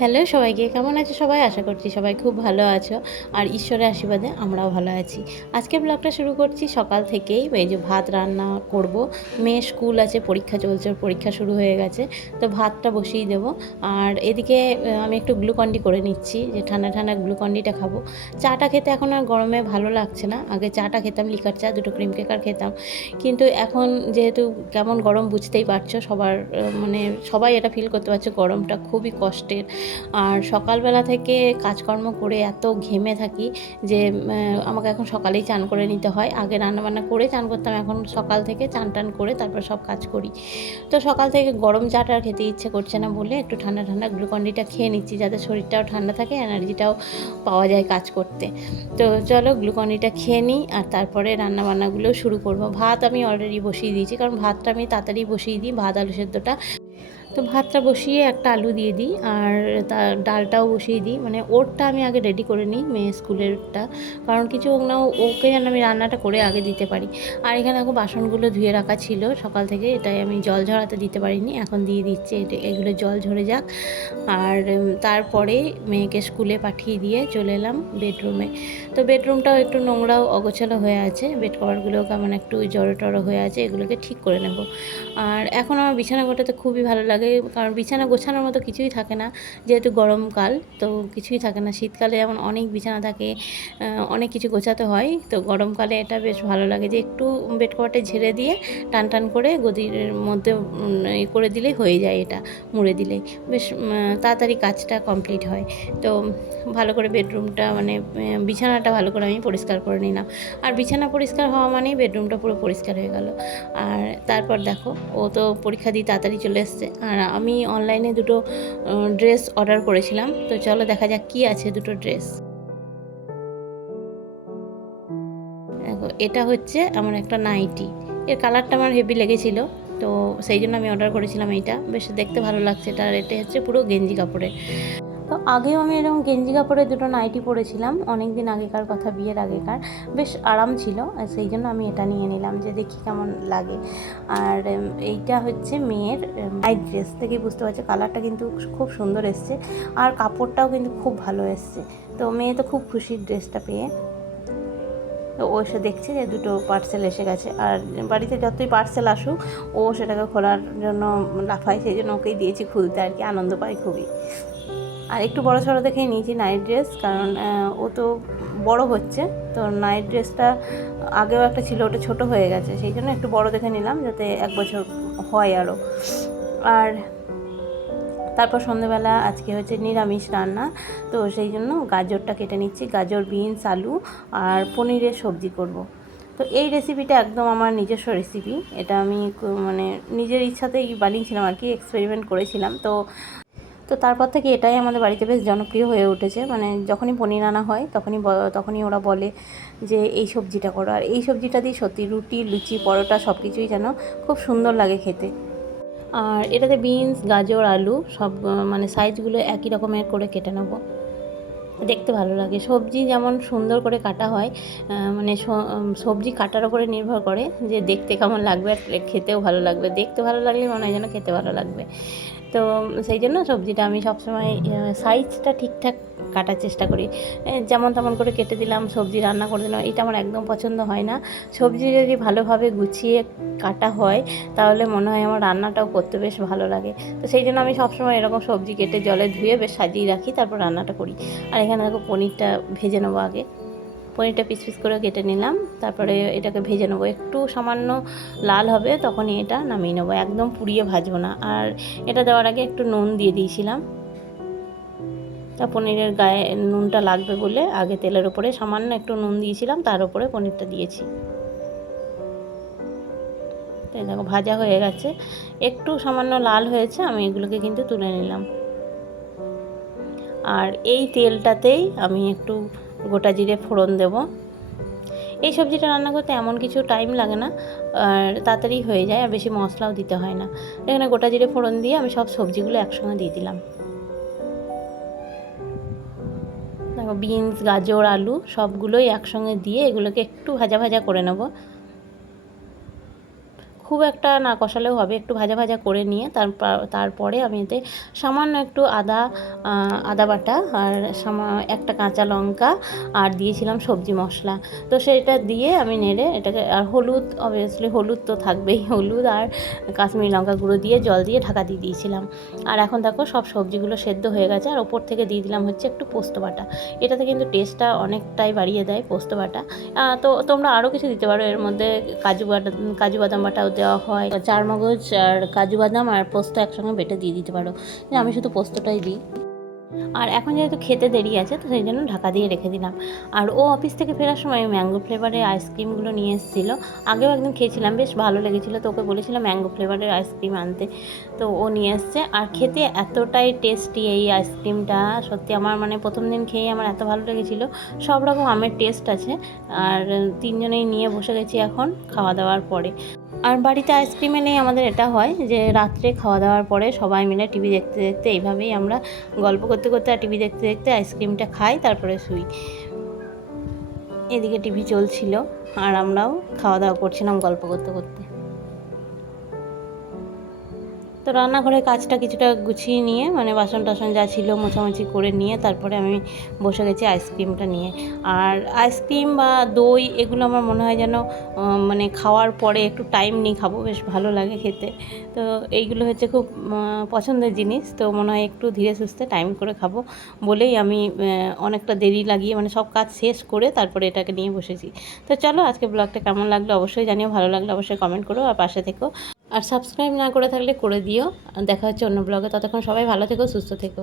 Hello সবাইকে, কেমন আছো সবাই? আশা করছি সবাই খুব ভালো আছো। আর ঈশ্বরের আশীর্বাদে আমরাও ভালো আছি। আজকের ব্লগটা শুরু করছি সকাল থেকেই। এই যে ভাত রান্না করব। মেয়ের স্কুল আছে, পরীক্ষা চলছে, ওর পরীক্ষা শুরু হয়ে গেছে। তো ভাতটা বসিয়ে দেবো। আর এদিকে আমি একটু গ্লুকন্ডি করে নিচ্ছি, যে ঠান্ডা ঠান্ডা গ্লুকন্ডিটা খাবো। চাটা খেতে এখন আর গরমে ভালো লাগছে না। আগে চাটা খেতাম, লিকার চা, দুটো ক্রিম কেকার খেতাম। কিন্তু এখন যেহেতু কেমন গরম বুঝতেই পারছো, সবার মানে সবাই এটা ফিল করতে পারছে, গরমটা খুবই কষ্টের। আর সকালবেলা থেকে কাজকর্ম করে এত ঘেমে থাকি যে আমাকে এখন সকালেই চান করে নিতে হয়। আগে রান্নাবান্না করে চান করতাম, এখন সকাল থেকে চান টান করে তারপর সব কাজ করি। তো সকাল থেকে গরম চাটা আর খেতে ইচ্ছে করছে না বলে একটু ঠান্ডা ঠান্ডা গ্লুকন্ডিটা খেয়ে নিচ্ছি, যাতে শরীরটাও ঠান্ডা থাকে, এনার্জিটাও পাওয়া যায় কাজ করতে। তো চলো গ্লুকন্ডিটা খেয়ে নিই, আর তারপরে রান্নাবান্নাগুলো শুরু করব। ভাত আমি অলরেডি বসিয়ে দিয়েছি, কারণ ভাতটা আমি তাড়াতাড়ি বসিয়ে দিই, ভাত আলু সেদ্ধটা। তো ভাতটা বসিয়ে একটা আলু দিয়ে দিই, আর তার ডালটাও বসিয়ে দিই। মানে ওরটা আমি আগে রেডি করে নিই, মেয়ে স্কুলেরটা, কারণ কিছু হোক না ওকে যেন আমি রান্নাটা করে আগে দিতে পারি। আর এখানে দেখো বাসনগুলো ধুয়ে রাখা ছিল সকাল থেকে, এটাই আমি জল ঝরাতে দিতে পারিনি, এখন দিয়ে দিচ্ছি। এগুলো জল ঝরে যাক। আর তারপরে মেয়েকে স্কুলে পাঠিয়ে দিয়ে চলে এলাম বেডরুমে। তো বেডরুমটাও একটু নোংরাও অগোছালো হয়ে আছে, বেড কভারগুলোও কেমন একটু জড়ো টড়ো হয়ে আছে, এগুলোকে ঠিক করে নেব। আর এখন আমার বিছানা গোছাতে খুবই ভালো লাগে, কারণ বিছানা গোছানোর মতো কিছুই থাকে না, যেহেতু গরমকাল তো কিছুই থাকে না। শীতকালে যেমন অনেক বিছানা থাকে, অনেক কিছু গোছাতে হয়, তো গরমকালে এটা বেশ ভালো লাগে যে একটু বেড কভারটা ঝেড়ে দিয়ে টান টান করে গদির মধ্যে করে দিলেই হয়ে যায়, এটা মুড়ে দিলেই বেশ তাড়াতাড়ি কাজটা কমপ্লিট হয়। তো ভালো করে বেডরুমটা মানে বিছানাটা ভালো করে আমি পরিষ্কার করে নিলাম। আর বিছানা পরিষ্কার হওয়া মানেই বেডরুমটা পুরো পরিষ্কার হয়ে গেল। আর তারপর দেখো, ও তো পরীক্ষা দিয়ে তাড়াতাড়ি চলে এসছে, আর আমি অনলাইনে দুটো ড্রেস অর্ডার করেছিলাম। তো চলো দেখা যাক কী আছে দুটো ড্রেস। দেখো, এটা হচ্ছে আমার একটা নাইটি, এর কালারটা আমার হেভি লেগেছিলো, তো সেই জন্য আমি অর্ডার করেছিলাম। এইটা বেশ দেখতে ভালো লাগছে, এটা এটা হচ্ছে পুরো গেঞ্জি কাপড়ের। তো আগেও আমি এরকম গেঞ্জি কাপড়ের দুটো নাইটি পরেছিলাম, অনেক দিন আগেকার কথা, বিয়ের আগেকার, বেশ আরাম ছিল, আর সেই জন্য আমি এটা নিয়ে নিলাম যে দেখি কেমন লাগে। আর এইটা হচ্ছে মেয়ের নাইট ড্রেস, থেকে বুঝতে পারছো কালারটা কিন্তু খুব সুন্দর এসছে, আর কাপড়টাও কিন্তু খুব ভালো এসছে। তো মেয়ে তো খুব খুশি ড্রেসটা পেয়ে। তো ও এসে দেখছে যে দুটো পার্সেল এসে গেছে, আর বাড়িতে যতই পার্সেল আসুক ও সেটাকে খোলার জন্য লাফায়, সেই জন্য ওকেই দিয়েছি খুলতে, আর কি আনন্দ পায় খুবই। আর একটু বড় সড়ো দেখেই নিয়েছি নাইট ড্রেস, কারণ ও তো বড় হচ্ছে, তো নাইট ড্রেসটা আগেও একটা ছিল, ওটা ছোট হয়ে গেছে, সেই জন্য একটু বড় দেখে নিলাম, যাতে 1 বছর হয় আরও। আর তারপর সন্ধ্যেবেলা আজকে হচ্ছে নিরামিষ রান্না, তো সেই জন্য গাজরটা কেটে নিচ্ছি, গাজর, বিনস, আলু আর পনিরের সবজি করব। তো এই রেসিপিটা একদম আমার নিজস্ব রেসিপি, এটা আমি মানে নিজের ইচ্ছাতেই বানিয়েছিলাম আর কি, এক্সপেরিমেন্ট করেছিলাম। তো তো তারপর থেকে এটাই আমাদের বাড়িতে বেশ জনপ্রিয় হয়ে উঠেছে, মানে যখনই পনির আনা হয় তখনই ওরা বলে যে এই সবজিটা করো। আর এই সবজিটা দিয়ে সত্যি রুটি, লুচি, পরোটা সব কিছুই যেন খুব সুন্দর লাগে খেতে। আর এটাতে বিনস, গাজর, আলু সব মানে সাইজগুলো একই রকমের করে কেটে নেবো, দেখতে ভালো লাগে। সবজি যেমন সুন্দর করে কাটা হয়, মানে সবজি কাটার ওপরে নির্ভর করে যে দেখতে কেমন লাগবে, আর খেতেও ভালো লাগবে। দেখতে ভালো লাগলে মনে হয় যেন খেতে ভালো লাগবে। তো সেই জন্য সবজিটা আমি সবসময় সাইজটা ঠিকঠাক কাটার চেষ্টা করি, যেমন তেমন করে কেটে দিলাম, সবজি রান্না করে দিলাম, এটা আমার একদম পছন্দ হয় না। সবজি যদি ভালোভাবে গুছিয়ে কাটা হয় তাহলে মনে হয় আমার রান্নাটাও করতে বেশ ভালো লাগে। তো সেই জন্য আমি সবসময় এরকম সবজি কেটে জলে ধুয়ে বেশ সাজিয়ে রাখি, তারপর রান্নাটা করি। আর এখানে দেখো পনিরটা ভেজে নেবো আগে, পনিরটা পিস পিস করে কেটে নিলাম, তারপরে এটাকে ভেজে নেবো, একটু সামান্য লাল হবে তখনই এটা নামিয়ে নেবো, একদম পুড়িয়ে ভাজবো না। আর এটা দেওয়ার আগে একটু নুন দিয়ে দিয়েছিলাম, তা পনিরের গায়ে নুনটা লাগবে বলে আগে তেলের ওপরে সামান্য একটু নুন দিয়েছিলাম, তার উপরে পনিরটা দিয়েছি। তাই দেখো ভাজা হয়ে গেছে, একটু সামান্য লাল হয়েছে, আমি এগুলোকে কিন্তু তুলে নিলাম। আর এই তেলটাতেই আমি একটু গোটা জিরে ফোড়ন দেব। এই সবজিটা রান্না করতে এমন কিছু টাইম লাগে না, আর তাড়াতাড়ি হয়ে যায়, আর বেশি মশলাও দিতে হয় না। এখানে গোটা জিরে ফোড়ন দিয়ে আমি সব সবজিগুলো একসঙ্গে দিয়ে দিলাম। দেখো বিনস, গাজর, আলু সবগুলোই একসঙ্গে দিয়ে এগুলোকে একটু ভাজা ভাজা করে নেব, খুব একটা না কষালেও হবে, একটু ভাজা ভাজা করে নিয়ে তারপরে আমি এতে সামান্য একটু আদা বাটা আর একটা কাঁচা লঙ্কা আর দিয়েছিলাম সবজি মশলা। তো সেটা দিয়ে আমি নেড়ে এটাকে, আর হলুদ, অবভিয়াসলি হলুদ তো থাকবেই, হলুদ আর কাশ্মীরি লঙ্কা গুঁড়ো দিয়ে জল দিয়ে ঢাকা দিয়ে দিয়েছিলাম। আর এখন দেখো সব সবজিগুলো সেদ্ধ হয়ে গেছে, আর ওপর থেকে দিয়ে দিলাম হচ্ছে একটু পোস্ত বাটা। এটাতে কিন্তু টেস্টটা অনেকটাই বাড়িয়ে দেয় পোস্ত বাটা। তো তোমরা আরও কিছু দিতে পারো, এর মধ্যে কাজু বাদাম বাটাও দেওয়া হয়, চারমগজ আর কাজু বাদাম আর পোস্ত একসঙ্গে বেটে দিয়ে দিতে পারো। আমি শুধু পোস্তটাই দিই। আর এখন যেহেতু খেতে দেরি আছে, তো সেই জন্য ঢাকা দিয়ে রেখে দিলাম। আর ও অফিস থেকে ফেরার সময় ম্যাঙ্গো ফ্লেভারের আইসক্রিমগুলো নিয়ে এসেছিলো। আগেও একদিন খেয়েছিলাম, বেশ ভালো লেগেছিলো, তো ওকে বলেছিলাম ম্যাঙ্গো ফ্লেভারের আইসক্রিম আনতে, তো ও নিয়ে এসছে। আর খেতে এতটাই টেস্টি এই আইসক্রিমটা, সত্যি আমার মানে প্রথম দিন খেয়ে আমার এত ভালো লেগেছিলো। সব রকম আমের টেস্ট আছে। আর তিনজনেই নিয়ে বসে গেছি এখন খাওয়া দাওয়ার পরে। আর বাড়িতে আইসক্রিম এনেই আমাদের এটা হয় যে রাত্রে খাওয়া দাওয়ার পরে সবাই মিলে টিভি দেখতে দেখতে এইভাবেই আমরা গল্প করতে করতে আর টিভি দেখতে দেখতে আইসক্রিমটা খাই, তারপরে শুই। এদিকে টিভি চলছিল আর আমরাও খাওয়া দাওয়া করছিলাম গল্প করতে করতে। তো রান্নাঘরের কাজটা কিছুটা গুছিয়ে নিয়ে, মানে বাসন টাসন যা ছিল মোছামুছি করে নিয়ে তারপরে আমি বসে গেছি আইসক্রিমটা নিয়ে। আর আইসক্রিম বা দই এগুলো আমার মনে হয় যেন মানে খাওয়ার পরে একটু টাইম নিয়ে খাবো, বেশ ভালো লাগে খেতে। তো এইগুলো হচ্ছে খুব পছন্দের জিনিস, তো মনে হয় একটু ধীরে সুস্থে টাইম করে খাবো বলেই আমি অনেকটা দেরি লাগিয়ে, মানে সব কাজ শেষ করে তারপরে এটাকে নিয়ে বসেছি। তো চলো, আজকে ব্লগটা কেমন লাগলো অবশ্যই জানিও, ভালো লাগলে অবশ্যই কমেন্ট করো আর পাশে থেকো। আর সাবস্ক্রাইব না করে থাকলে করে দিও। দেখা হচ্ছে অন্য ব্লগে, ততক্ষণ সবাই ভালো থেকো, সুস্থ থেকো।